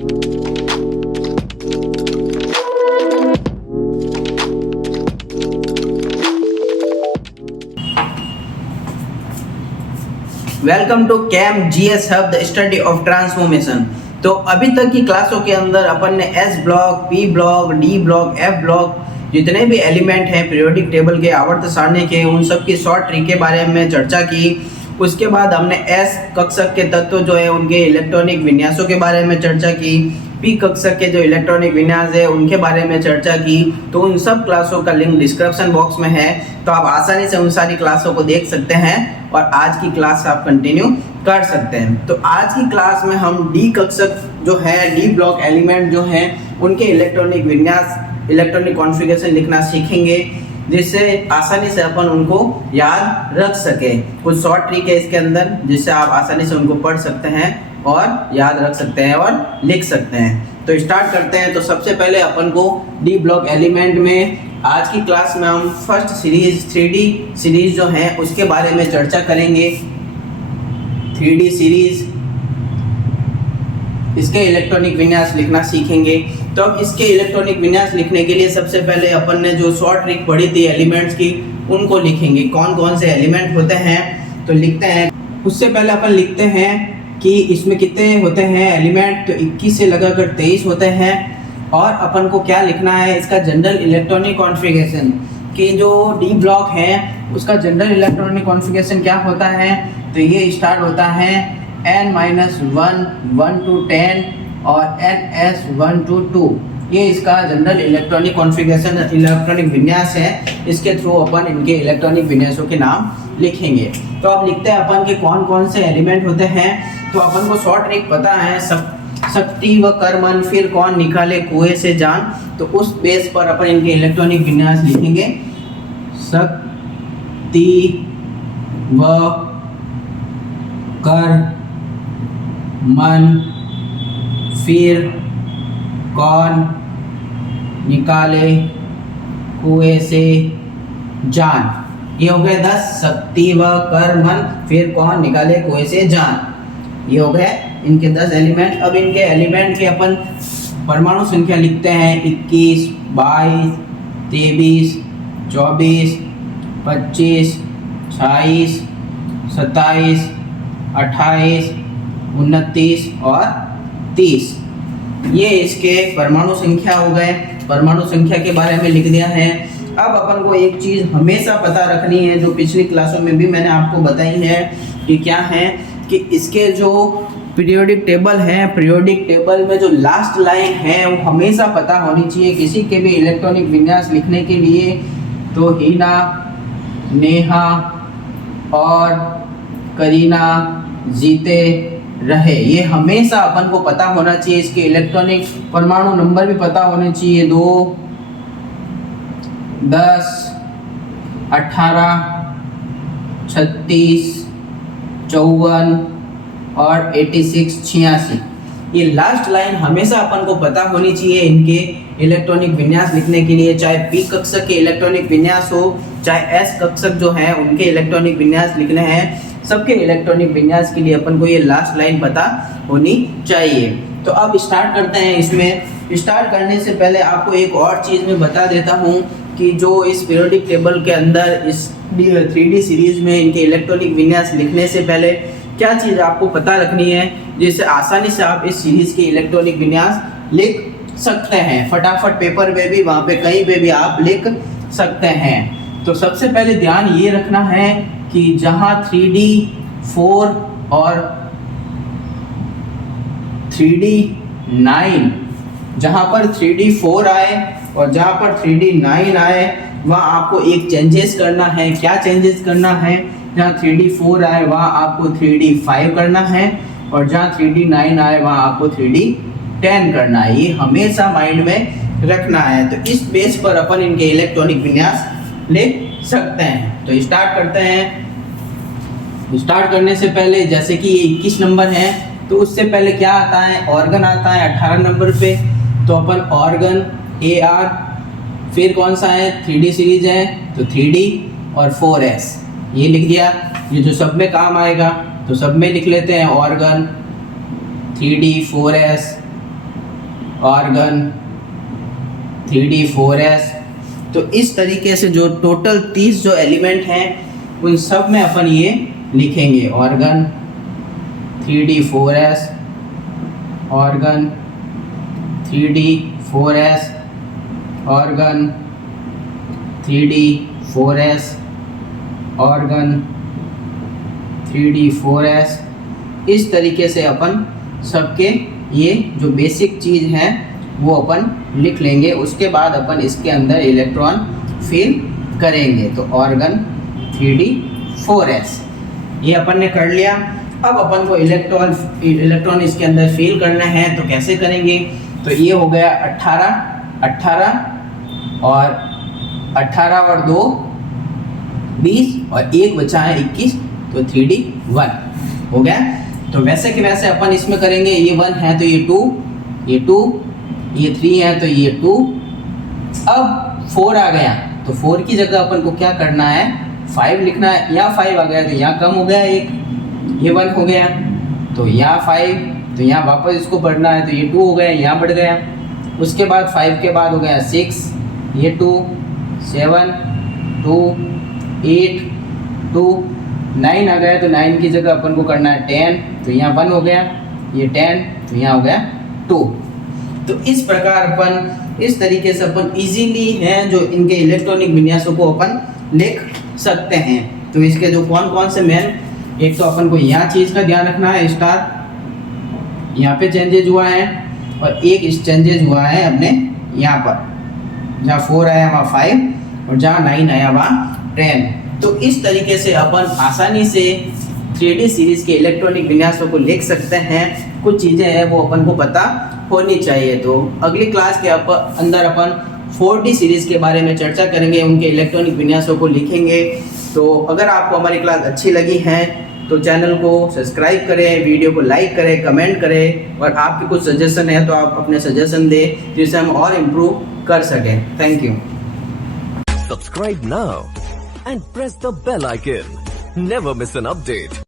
Welcome to Cam GS hub the study of transformation. तो अभी तक की क्लासों के अंदर अपन ने S block, P block, D block, F block जितने भी एलिमेंट हैं पीरियोडिक टेबल के आवर्त सारणी के, उन सब की शॉर्ट ट्री के बारे में चर्चा की। उसके बाद हमने एस कक्षक के तत्व जो है उनके इलेक्ट्रॉनिक विन्यासों के बारे में चर्चा की। पी कक्षक के जो इलेक्ट्रॉनिक विन्यास है उनके बारे में चर्चा की। तो उन सब क्लासों का लिंक डिस्क्रिप्शन बॉक्स में है, तो आप आसानी से उन सारी क्लासों को देख सकते हैं और आज की क्लास आप कंटिन्यू कर सकते हैं। तो आज की क्लास में हम डी कक्षक जो है, डी ब्लॉक एलिमेंट जो है, उनके इलेक्ट्रॉनिक विन्यास, इलेक्ट्रॉनिक कॉन्फ़िगरेशन लिखना सीखेंगे, जिससे आसानी से अपन उनको याद रख सके। कुछ शॉर्ट ट्रिक है इसके अंदर जिससे आप आसानी से उनको पढ़ सकते हैं और याद रख सकते हैं और लिख सकते हैं। तो स्टार्ट करते हैं। तो सबसे पहले अपन को डी ब्लॉक एलिमेंट में आज की क्लास में हम फर्स्ट सीरीज 3D सीरीज जो है उसके बारे में चर्चा करेंगे। 3D सीरीज, इसके इलेक्ट्रॉनिक विन्यास लिखना सीखेंगे। तो अब इसके इलेक्ट्रॉनिक विन्यास लिखने के लिए सबसे पहले अपन ने जो शॉर्ट ट्रिक पढ़ी थी एलिमेंट्स की, उनको लिखेंगे। कौन कौन से एलिमेंट होते हैं तो लिखते हैं। उससे पहले अपन लिखते हैं कि इसमें कितने होते हैं एलिमेंट, तो 21 से लगाकर 23 होते हैं। और अपन को क्या लिखना है, इसका जनरल इलेक्ट्रॉनिक कॉन्फ़िगरेशन कि जो डी ब्लॉक है उसका जनरल इलेक्ट्रॉनिक कॉन्फ़िगरेशन क्या होता है। तो ये स्टार्ट होता है n-1 1 to 10 और ns 1 to 2। ये इसका जनरल इलेक्ट्रॉनिक कॉन्फ़िगरेशन, इलेक्ट्रॉनिक विन्यास है। इसके थ्रू अपन इनके इलेक्ट्रॉनिक विन्यासों के नाम लिखेंगे। तो अब लिखते हैं अपन के कौन कौन से एलिमेंट होते हैं। तो अपन को शॉर्ट ट्रिक पता है, शक्ति व कर्मन, फिर कौन निकाले कुएं से जान। तो उस बेस पर अपन इनके इलेक्ट्रॉनिक विन्यास लिखेंगे। शक्ति व कर्मन, फिर कौन निकाले कुएं से जान। ये हो गए 10। शक्ति व कर्मन, फिर कौन निकाले कुएं से जान। ये हो गए इनके 10 एलिमेंट। अब इनके एलिमेंट के अपन परमाणु संख्या लिखते हैं। 21, 22, 23, 24, 25, 26, 27, 28, 29 और 30। ये इसके परमाणु संख्या हो गए। परमाणु संख्या के बारे में लिख दिया है। अब अपन को एक चीज़ हमेशा पता रखनी है, जो पिछली क्लासों में भी मैंने आपको बताई है कि क्या है, कि इसके जो पीरियोडिक टेबल है, पीरियोडिक टेबल में जो लास्ट लाइन है वो हमेशा पता होनी चाहिए किसी के भी इलेक्ट्रॉनिक विन्यास लिखने के लिए। तो हीना, नेहा और करीना जीते रहे, ये हमेशा अपन को पता होना चाहिए। इसके इलेक्ट्रॉनिक परमाणु नंबर भी पता होने चाहिए। 2, 10, 18, 36, 54 और 86, 86। ये लास्ट लाइन हमेशा अपन को पता होनी चाहिए इनके इलेक्ट्रॉनिक विन्यास लिखने के लिए। चाहे पी कक्षक के इलेक्ट्रॉनिक विन्यास हो, चाहे एस कक्षक जो है उनके इलेक्ट्रॉनिक विन्यास लिखने हैं, सबके इलेक्ट्रॉनिक विन्यास के लिए अपन को ये लास्ट लाइन पता होनी चाहिए। तो अब स्टार्ट करते हैं। इसमें स्टार्ट करने से पहले आपको एक और चीज़ मैं बता देता हूँ कि जो इस पीरियोडिक टेबल के अंदर इस 3D सीरीज में इनके इलेक्ट्रॉनिक विन्यास लिखने से पहले क्या चीज़ आपको पता रखनी है, जिससे आसानी से आप इस सीरीज के इलेक्ट्रॉनिक विन्यास लिख सकते हैं। फटाफट पेपर पे भी, वहाँ पे कहीं पे भी आप लिख सकते हैं। तो सबसे पहले ध्यान ये रखना है कि जहाँ 3D 4 और 3D 9, जहाँ पर 3D 4 आए और जहाँ पर 3D 9 आए, वहाँ आपको एक चेंजेस करना है। क्या चेंजेस करना है? जहाँ 3D 4 आए वहाँ आपको 3D 5 करना है, और जहाँ 3D 9 आए वहाँ आपको 3D 10 करना है। ये हमेशा माइंड में रखना है। तो इस बेस पर अपन इनके इलेक्ट्रॉनिक विन्यास लिख सकते हैं। तो स्टार्ट करते हैं। स्टार्ट करने से पहले, जैसे कि ये 21 नंबर है, तो उससे पहले क्या आता है, ऑर्गन आता है 18 नंबर पे। तो अपन ऑर्गन AR, फिर कौन सा है, 3D सीरीज है तो 3D और 4S, ये लिख दिया। ये जो सब में काम आएगा तो सब में लिख लेते हैं, organ 3D 4S organ, 3D 4s। तो इस तरीके से जो टोटल 30 जो एलिमेंट हैं उन सब में अपन ये लिखेंगे, organ 3D 4s, organ 3D 4s, organ 3D 4s, organ 3D 4s। इस तरीके से अपन सबके ये जो बेसिक चीज़ हैं वो अपन लिख लेंगे। उसके बाद अपन इसके अंदर इलेक्ट्रॉन फिल करेंगे। तो ऑर्गन 3D 4s ये अपन ने कर लिया। अब अपन को इलेक्ट्रॉन इसके अंदर फिल करना है, तो कैसे करेंगे? तो ये हो गया 18 और 2 20 और एक बचा है 21, तो 3D 1 हो गया। तो वैसे के वैसे अपन इसमें करेंगे। ये 1 है तो ये 2, ये 2, ये 3 है तो ये 2। अब 4 आ गया तो 4 की जगह अपन को क्या करना है? 5 लिखना है। यहाँ 5 आ गया तो यहाँ कम हो गया एक, ये 1 हो गया तो यहाँ 5, तो यहाँ वापस इसको बढ़ना है तो ये 2 हो गया, यहाँ बढ़ गया। उसके बाद 5 के बाद हो गया 6, ये 2, 7, 2, 8, 2, 9 आ गया तो 9 की जगह अपन को करना है 10, तो यहाँ 1 हो गया, ये 10, तो यहाँ हो गया 2। तो इस प्रकार अपन इस तरीके से अपन इजीली हैं जो इनके इलेक्ट्रॉनिक विन्यासों को अपन लिख सकते हैं। तो इसके जो कौन कौन से मेन, एक तो अपन को यहाँ चीज़ का ध्यान रखना है, स्टार यहाँ पे चेंजेज हुआ है और एक इस चेंजेज हुआ है अपने यहाँ पर, जहाँ 4 आया वहाँ 5 और जहाँ 9 आया वहाँ 10। तो इस तरीके से अपन आसानी से 3D सीरीज के इलेक्ट्रॉनिक विन्यासों को लिख सकते हैं। कुछ चीज़ें हैं वो अपन को पता होनी चाहिए। तो अगली क्लास के अंदर अपन 4D सीरीज के बारे में चर्चा करेंगे, उनके इलेक्ट्रॉनिक विन्यासों को लिखेंगे। तो अगर आपको हमारी क्लास अच्छी लगी है तो चैनल को सब्सक्राइब करें, वीडियो को लाइक करें, कमेंट करें और आपके कुछ सजेशन है तो आप अपने सजेशन दें जिससे हम और इम्प्रूव कर सकें। Thank you. Subscribe now and press the bell icon. Never miss an update.